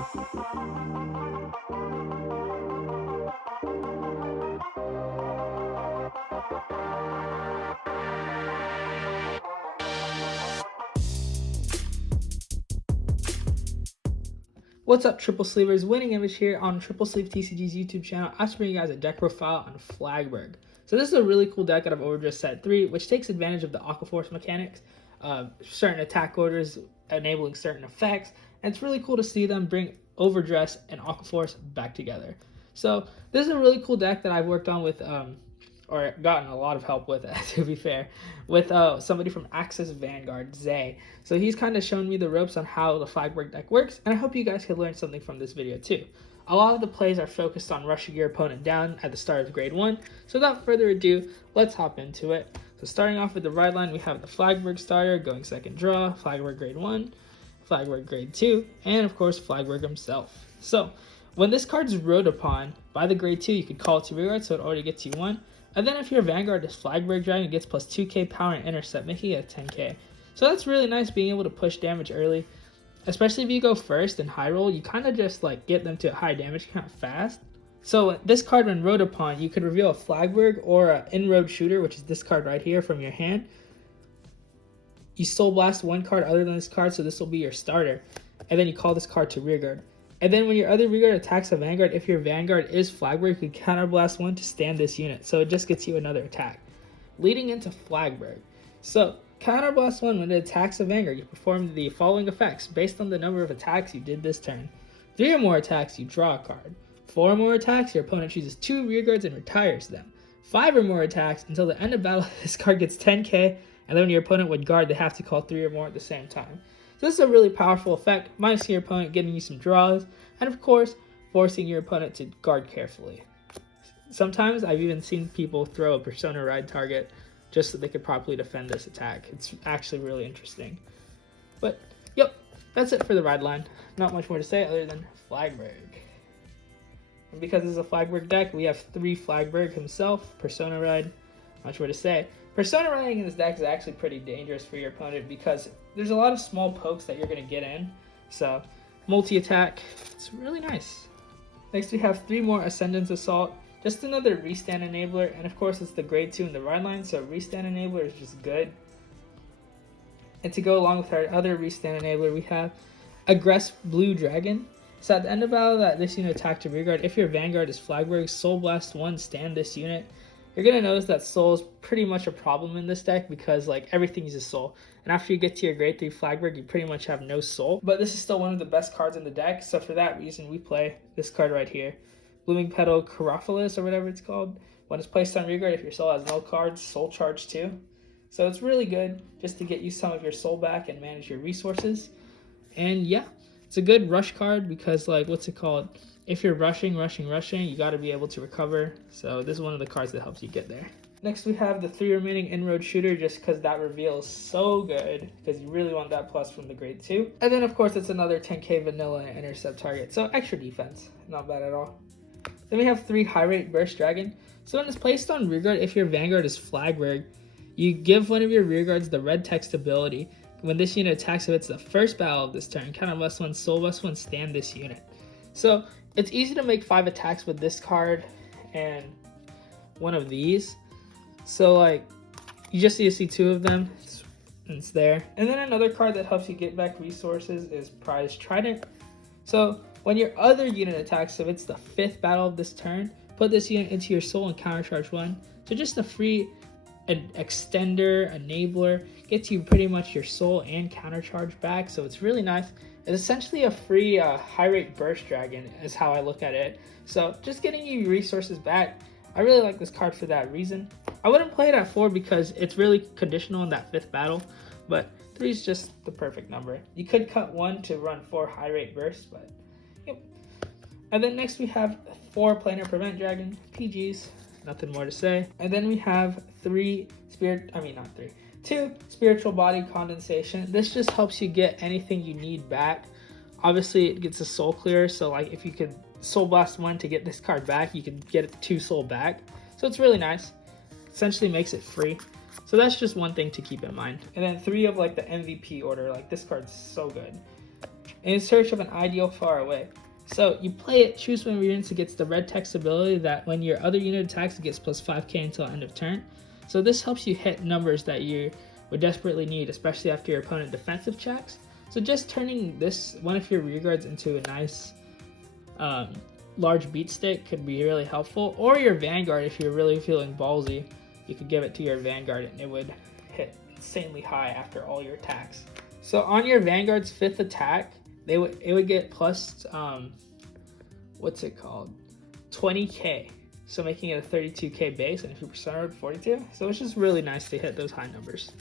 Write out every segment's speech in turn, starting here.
What's up, Triple Sleevers? Winning Image here on TripleSleeveTCG's YouTube channel. I was bringing you guys a deck profile on Flagburg. So this is a really cool deck out of Overdress Set 3, which takes advantage of the Aquaforce mechanics, certain attack orders enabling certain effects, and it's really cool to see them bring Overdress and Aquaforce back together. So this is a really cool deck that I've worked on with, or gotten a lot of help with, to be fair, with somebody from Cardfight Vanguard, Zay. So he's kind of shown me the ropes on how the Flagburg deck works, and I hope you guys can learn something from this video too. A lot of the plays are focused on rushing your opponent down at the start of grade 1, so without further ado, let's hop into it. So starting off with the right line, we have the Flagburg starter going second draw, Flagburg grade 1, Flagburg grade 2, and of course Flagburg himself. So when this card is rode upon by the grade 2, you can call it to rearguard, so it already gets you 1. And then if your Vanguard is Flagburg Dragon, it gets plus 2k power and intercept, making it a 10k. So that's really nice, being able to push damage early. Especially if you go first and high roll, you kind of just like get them to high damage count fast. So this card, when rode upon, you could reveal a Flagburg or an in-road shooter, which is this card right here, from your hand. You soul blast one card other than this card, so this will be your starter. And then you call this card to rearguard. And then when your other rearguard attacks a Vanguard, if your Vanguard is Flagburg, you can counterblast one to stand this unit. So it just gets you another attack. Leading into Flagburg. So counterblast one when it attacks a Vanguard, you perform the following effects based on the number of attacks you did this turn. 3 or more attacks, you draw a card. 4 or more attacks, your opponent chooses 2 rearguards and retires them. 5 or more attacks, until the end of battle, this card gets 10k, and then when your opponent would guard, they have to call 3 or more at the same time. So this is a really powerful effect, minus your opponent getting you some draws, and of course, forcing your opponent to guard carefully. Sometimes I've even seen people throw a Persona Ride target just so they could properly defend this attack. It's actually really interesting. But, yep, that's it for the ride line. Not much more to say other than Flagburg. And because this is a Flagburg deck, we have 3 Flagburg himself, Persona Ride, much more to say. Persona Riding in this deck is actually pretty dangerous for your opponent because there's a lot of small pokes that you're going to get in. So, multi-attack, it's really nice. Next we have 3 more Ascendance Assault, just another Restand Enabler, and of course it's the grade 2 in the ride line, so Restand Enabler is just good. And to go along with our other Restand Enabler, we have Aggress Blue Dragon. So at the end of battle that this unit attack to rearguard, if your Vanguard is Flagburg, Soul Blast 1, stand this unit. You're going to notice that soul is pretty much a problem in this deck because like everything uses soul. And after you get to your grade 3 Flagburg, you pretty much have no soul. But this is still one of the best cards in the deck, so for that reason we play this card right here. Blooming Petal Carophilis, or whatever it's called. When it's placed on rearguard, if your soul has no cards, soul charge 2. So it's really good just to get you some of your soul back and manage your resources. And yeah, it's a good rush card because like, what's it called? If you're rushing, you got to be able to recover. So this is one of the cards that helps you get there. Next we have the 3 remaining in-road shooter, just because that reveal is so good, because you really want that plus from the grade 2. And then of course it's another 10k vanilla intercept target, so extra defense, not bad at all. Then we have 3 high rate burst dragon. So when it's placed on rearguard, if your Vanguard is Flagburg, you give one of your rearguards the red text ability. When this unit attacks, if it's the first battle of this turn, counterblast 1, soul blast 1, stand this unit. So it's easy to make 5 attacks with this card and one of these. So like, you just need to see 2 of them, it's there. And then another card that helps you get back resources is Prize Trident. So when your other unit attacks, if it's the 5th battle of this turn, put this unit into your soul and countercharge 1. So just a free extender, enabler, gets you pretty much your soul and countercharge back, so it's really nice. It's essentially a free high rate burst dragon is how I look at it. So just getting you resources back. I really like this card for that reason. I wouldn't play it at 4 because it's really conditional in that 5th battle, but 3 is just the perfect number. You could cut 1 to run 4 high rate bursts, but yep. And then next we have 4 planar prevent dragon, PGs, nothing more to say. And then we have 2 spiritual body condensation. This just helps you get anything you need back. Obviously it gets a soul clear, so like if you could soul blast 1 to get this card back, you can get 2 soul back. So it's really nice. Essentially makes it free. So that's just one thing to keep in mind. And then 3 of like the MVP order, like this card's so good. in search of an ideal far away. So you play it, choose one of your units that gets the red text ability that when your other unit attacks, it gets plus 5k until end of turn. So this helps you hit numbers that you would desperately need, especially after your opponent defensive checks. So just turning this one of your rear guards into a nice large beat stick could be really helpful. Or your Vanguard, if you're really feeling ballsy, you could give it to your Vanguard and it would hit insanely high after all your attacks. So on your Vanguard's 5th attack, it would get plus what's it called, 20k, so making it a 32k base, and if you percent 42, so it's just really nice to hit those high numbers.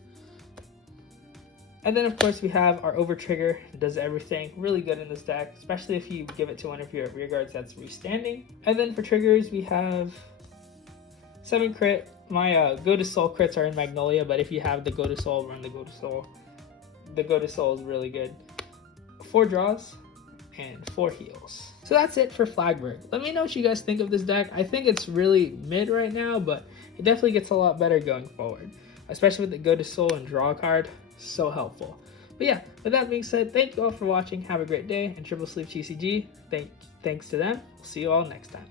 And then of course we have our over trigger. It does everything, really good in this deck, especially if you give it to one of your rear guards that's restanding. And then for triggers we have 7 crit. My go to soul crits are in Magnolia, but if you have the go to soul, run the go to soul. The go to soul is really good. 4 draws and 4 heals. So that's it for Flagburg. Let me know what you guys think of this deck. I think it's really mid right now, but it definitely gets a lot better going forward, especially with the go to soul and draw card. So helpful. But yeah, with that being said, thank you all for watching. Have a great day, and TripleSleeveTCG, thanks to them. We'll see you all next time.